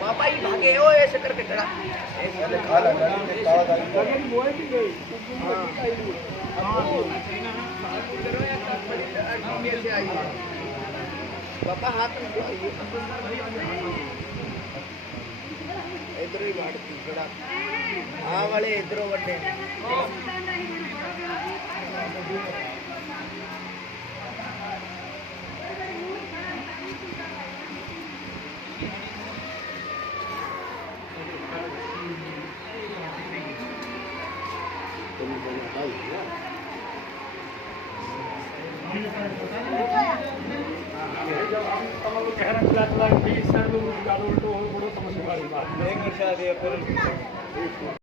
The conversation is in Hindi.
पापा ही भागे हो ऐसे करके खड़ा पापा हाथ में इधर ही बाढ़ती खड़ा हाँ वाले इधरों बड़े समस्या